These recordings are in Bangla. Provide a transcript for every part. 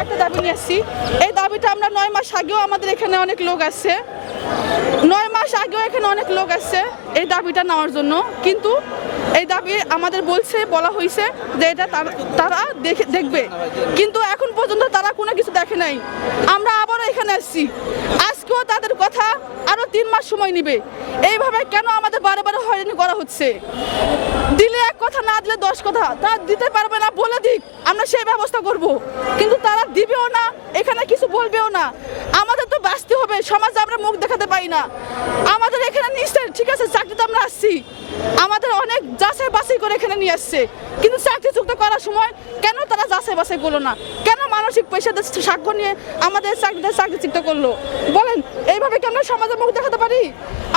একটা দাবি নিয়ে আসছি। এই দাবিটা আমরা নয় মাস আগেও আমাদের এখানে অনেক লোক আসছে নয় মাস আগেও এখানে অনেক লোক আসছে এই দাবিটা নেওয়ার জন্য। কিন্তু এই দাবি আমাদের বলছে, বলা হয়েছে যে এটা তার- দেখে, দেখবে। কিন্তু এখন পর্যন্ত তারা কোনো কিছু দেখে নাই। আমরা আবারও এখানে আসছি। আজকেও তাদের কথা আরও তিন মাস সময় নেবে। এইভাবে কেন আমাদের বারে বারে হয়রানি করা হচ্ছে। দিলে এক কথা, না দিলে দশ কথা। তা দিতে পারবে না বলে দিক, আমরা সেই ব্যবস্থা করব। কিন্তু তারা দিবেও না, এখানে কিছু বলবেও না। আমাদের তো বাঁচতে হবে, সমাজে আমরা মুখ দেখাতে পারি না। আমাদের এখানে নিশ্চয়, ঠিক আছে, চাকরিতে আমরা আসছি। আমাদের অনেক যাচাই বাছাই করে এখানে নিয়ে আসছে। কিন্তু চাকরি চুক্ত করার সময় কেন তারা যাচাই বাছাই করল না? কেন মানসিক পেশাদের সাক্ষ্য নিয়ে আমাদের চাকরিতে চাকরি চুক্ত করল? বলেন, এইভাবে কি আমরা সমাজে মুখ দেখাতে পারি?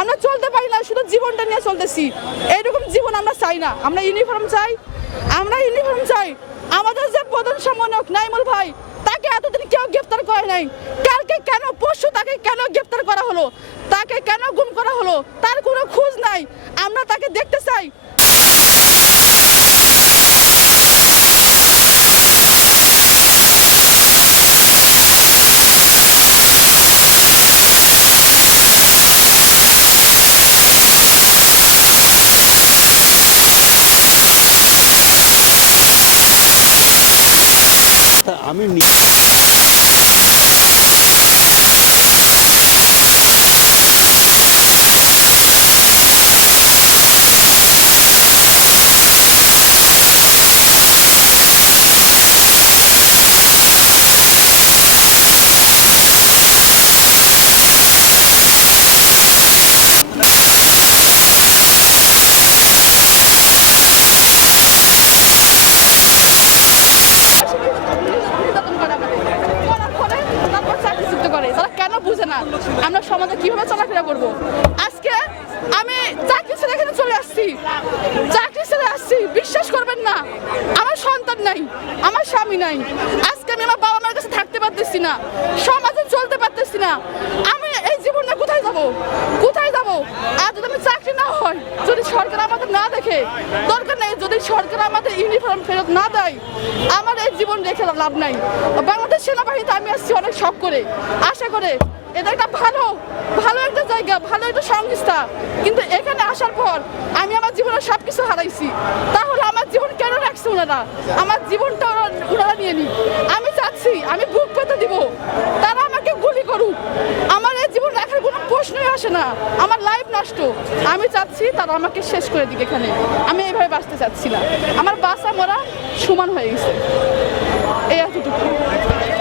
আমরা চলতে পারি জীবনটা নিয়ে চলতেছি। এইরকম জীবন আমরা চাই না। আমরা ইউনিফর্ম চাই। আমরা ইউনিফর্ম চাই। আমাদের যে প্রধান সমন্বয়ক নাইমুল ভাই, তাকে এতদিন কেউ গ্রেফতার করে নাই। কালকে কেন, পরশু তাকে কেন গ্রেফতার করা হলো? তাকে কেন গুম করা হলো? তার কোনো খোঁজ নাই। আমরা তাকে দেখতে চাই। আমি নি- নির্যাতন করে আমাদের। করার পরে তারপর চাকরি চুক্তি করে। তারা কেন বুঝে না আমরা সমাজে কীভাবে চলাফেরা করব? আজকে আমি চাকরি ছেড়ে এখানে চলে আসছি। চাকরি ছেড়ে আসছি, বিশ্বাস করবেন না। আমার সন্তান নাই, আমার স্বামী নাই। আজকে আমি আমার বাবা মার কাছে থাকতে পারতেছি না, সমাজে চলতে পারতেছি না। আমি এই জীবনে কোথায় যাব? কোথায় যাব? আর যদি আমি চাকরি না হয়, যদি সরকার আমাকে না দেখে, দরকার নেই, যদি সরকার আমাদের ইউনিফর্ম ফেরত না দেয়, আমার এই জীবন রেখে লাভ নাই। বাংলাদেশ সেনাবাহিনীতে আমি আসছি অনেক শখ করে, আশা করে। এটা একটা ভালো ভালো একটা জায়গা, ভালো একটা সংস্থা। কিন্তু এখানে আসার পর আমি আমার জীবনের সব কিছু হারাইছি। তাহলে আমার জীবন কেন রাখছে ওনারা? আমার জীবনটা ওরা- ওনারা নিয়ে নি আমি চাচ্ছি, আমি বুক পেতে দিব। তারা আমাকে গুলি করুক। আমার এই জীবন রাখার কোনো প্রশ্নই আসে না। আমার লাইফ নষ্ট। আমি চাচ্ছি তারা আমাকে শেষ করে দিক এখানে। আমি এইভাবে বাঁচতে চাচ্ছি না। আমার বাসা মরা সমান হয়ে গেছে। এই এতটুকু।